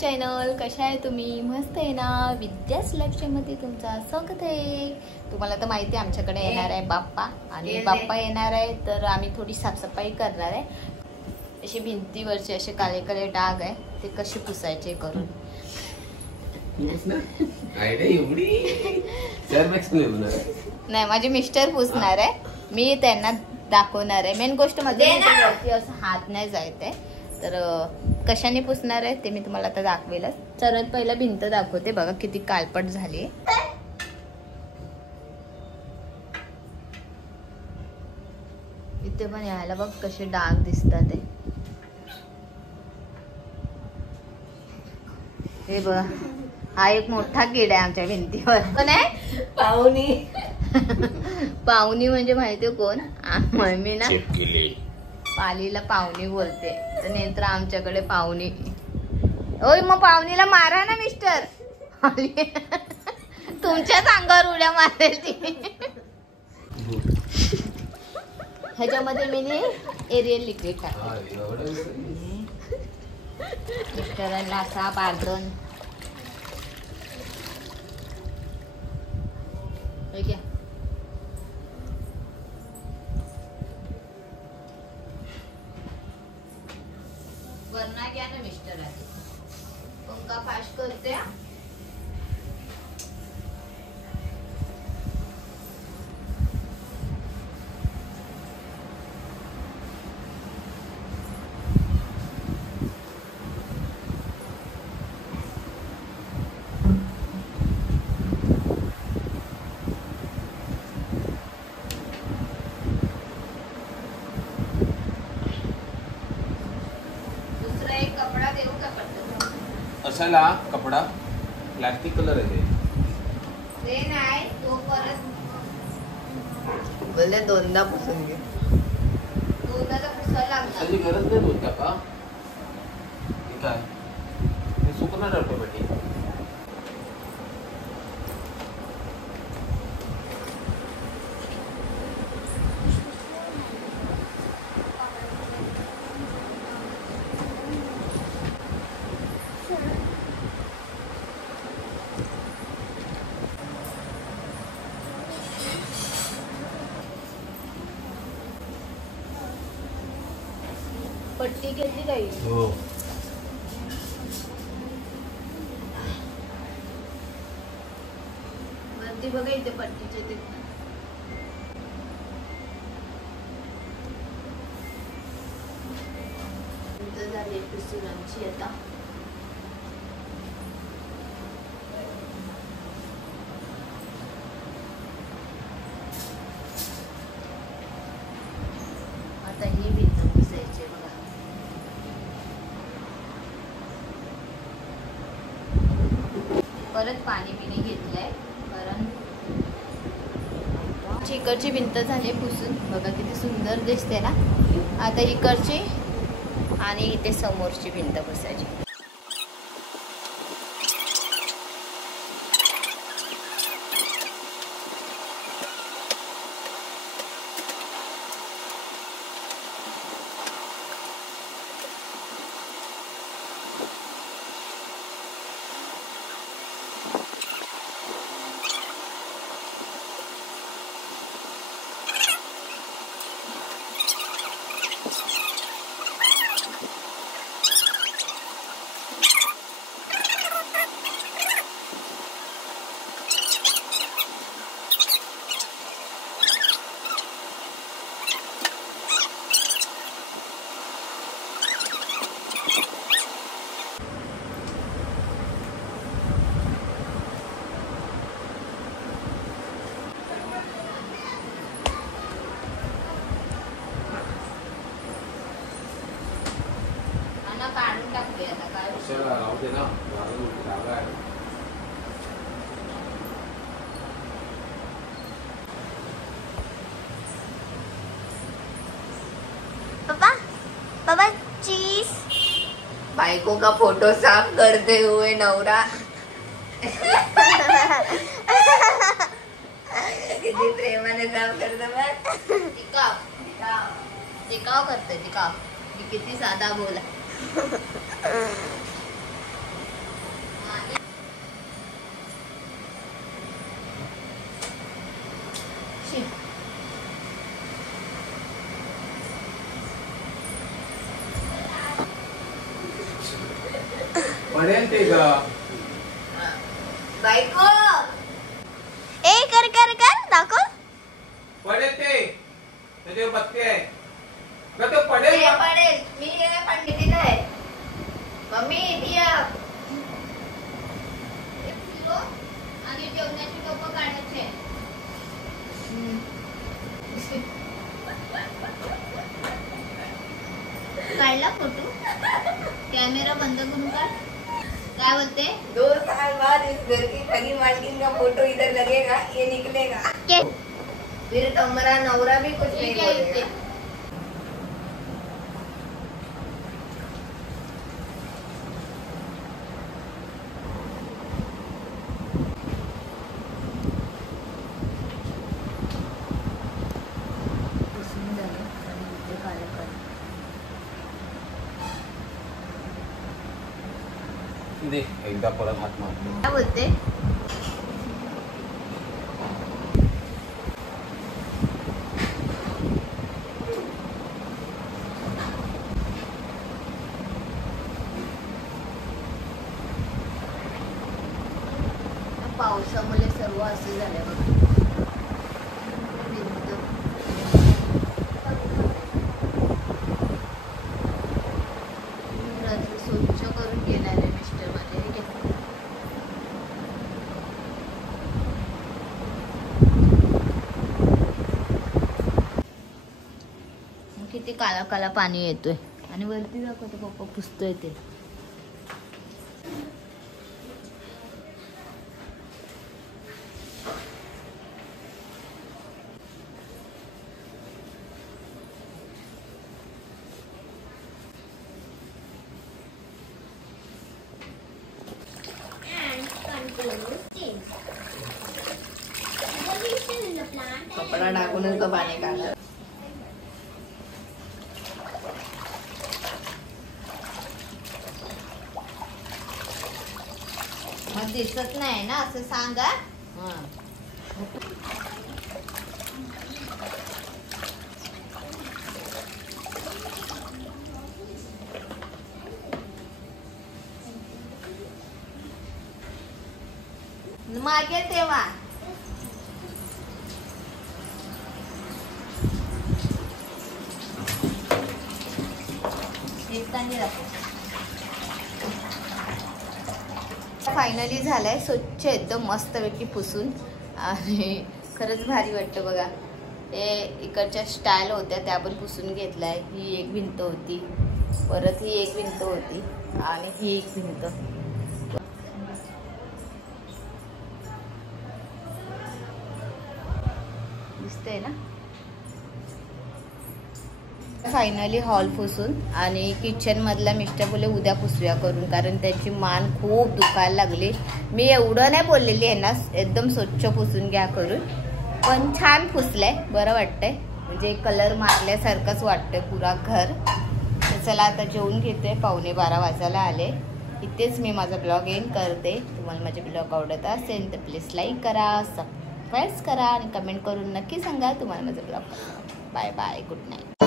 Channel कशा आहे तुम्ही? मस्त आहे ना? विद्यास लाईफस्टाईल मध्ये तुमचं स्वागत आहे. तुम्हाला तर माहिती आहे आमच्याकडे येणार आहे बाप्पा आणि बाप्पा येणार आहे तर आम्ही थोडी साफसफाई करणार आहे. अशी भिंतीवरचे असे काळे काळे डाग आहे ते कसे पुसायचे करून नाही माझे मिस्टर पुसणार आहे. मी त्यांना दाखवणार आहे. मेन गोष्ट मध्ये असं हात नाही जायचंय तर कशाने पुसणार आहे ते मी तुम्हाला आता दाखवेलच. सर्वात पहिला भिंत दाखवते बघा किती काळपट झाली. इथे पण यायला बघ कसे डाग दिसतात. हे बघा हा एक मोठा किडा आहे आमच्या भिंतीवर. पण आहे पाहुणी. पाहुणी म्हणजे माहितीये कोण? मी ना पालीला पाहुणी बोलते तर नंतर आमच्याकडे पाहुणी. ओय मग पाहुणीला मारा ना मिस्टर. तुमच्याच अंगावर उड्या मारेल ती. ह्याच्यामध्ये मी एरियल लिक्विड टाकते. मिस्टरांना असा पार्दन वरना घ्या ना मिस्टर. आधी पंखा फास्ट करते. असाला कपडा प्लास्टिक कलर आहे ते नाही तो परत बोलले दोनदा पुसून घे. दोनदा पुसायला लागणार. त्याची गरज नाही होत का? ठीक आहे ते सुकणार ऑटोमॅटिक. पट्टी घेतली काही हो. वरती बघा इथे पट्टीचे ते झाले पुसून आमची. आता आता ही भिंत पुसायची बघा. परत पाणी पिणी घेतलंय कारण इकडची भिंत झाली पुसून. बघा किती सुंदर दिसते ना. आता इकडची आणि इथे समोरची भिंत पुसायची. काढून टाकूया आता काय. राहू दे ना. बाइको का फोटो साफ करते हुए नवरा किती प्रेमाने साफ करतो टिकाव करते टिकाव किती साधा बोला. पडेल ते ग बायको ए कर कर कर दाखव. पडेल ते बघते आहे ना ते पडेल पडेल. मी पंडित आहे मम्मी दिया आणि जेवणाची टोपं काढायचे. काढला फोटो कॅमेरा बंद करून काढ. क्या बोलते 2 साल बाद इस घर की ठगी मालकिन का फोटो इधर लगेगा ये निकलेगा फिर तुम्हारा नवरा भी कुछ नहीं बोलेगा. एकदा परत हात मारतो. क्या बोलते पावसामुळे सर्व असे झाले बघा. रात्री स्वच्छ करून गेला रे मिस्टर मध्ये. किती काला काला पाणी येतोय आणि वरती दाखवतो पप्पा पुसतोय ते. कपडा टाकूनच तो पाणी काढला. मग दिसत नाही ना असं सांगा. मागे तेव्हा फायनली झालाय स्वच्छ एकदम मस्तपैकी पुसून. आणि खरंच भारी वाटतं बघा. ते इकडच्या स्टाईल होत्या त्या पण पुसून घेतलाय. ही एक भिंत होती परत ही एक भिंत होती आणि ही एक भिंत. दिसतंय ना. फायनली हॉल पुसून आणि किचन मधला मिस्टर बोलले उद्या पुसूया करून कारण त्याची मान खूप दुखायला लागली. मी एवढं नाही बोललेली आहे ना एकदम स्वच्छ पुसून घ्या करून पण छान पुसलंय. बरं वाटतंय म्हणजे कलर मारल्यासारखंच वाटतंय पुरा घर. तर चला आता जेवून घेते. 11:15 वाजायला आले. इथेच मी माझा ब्लॉग एंड करते. तुम्हाला माझे ब्लॉग आवडत असेल तर प्लीज लाईक करा सबस्क्राईब करा आणि कमेंट करून नक्की सांगा तुम्हाला माझा blog. Bye bye good night.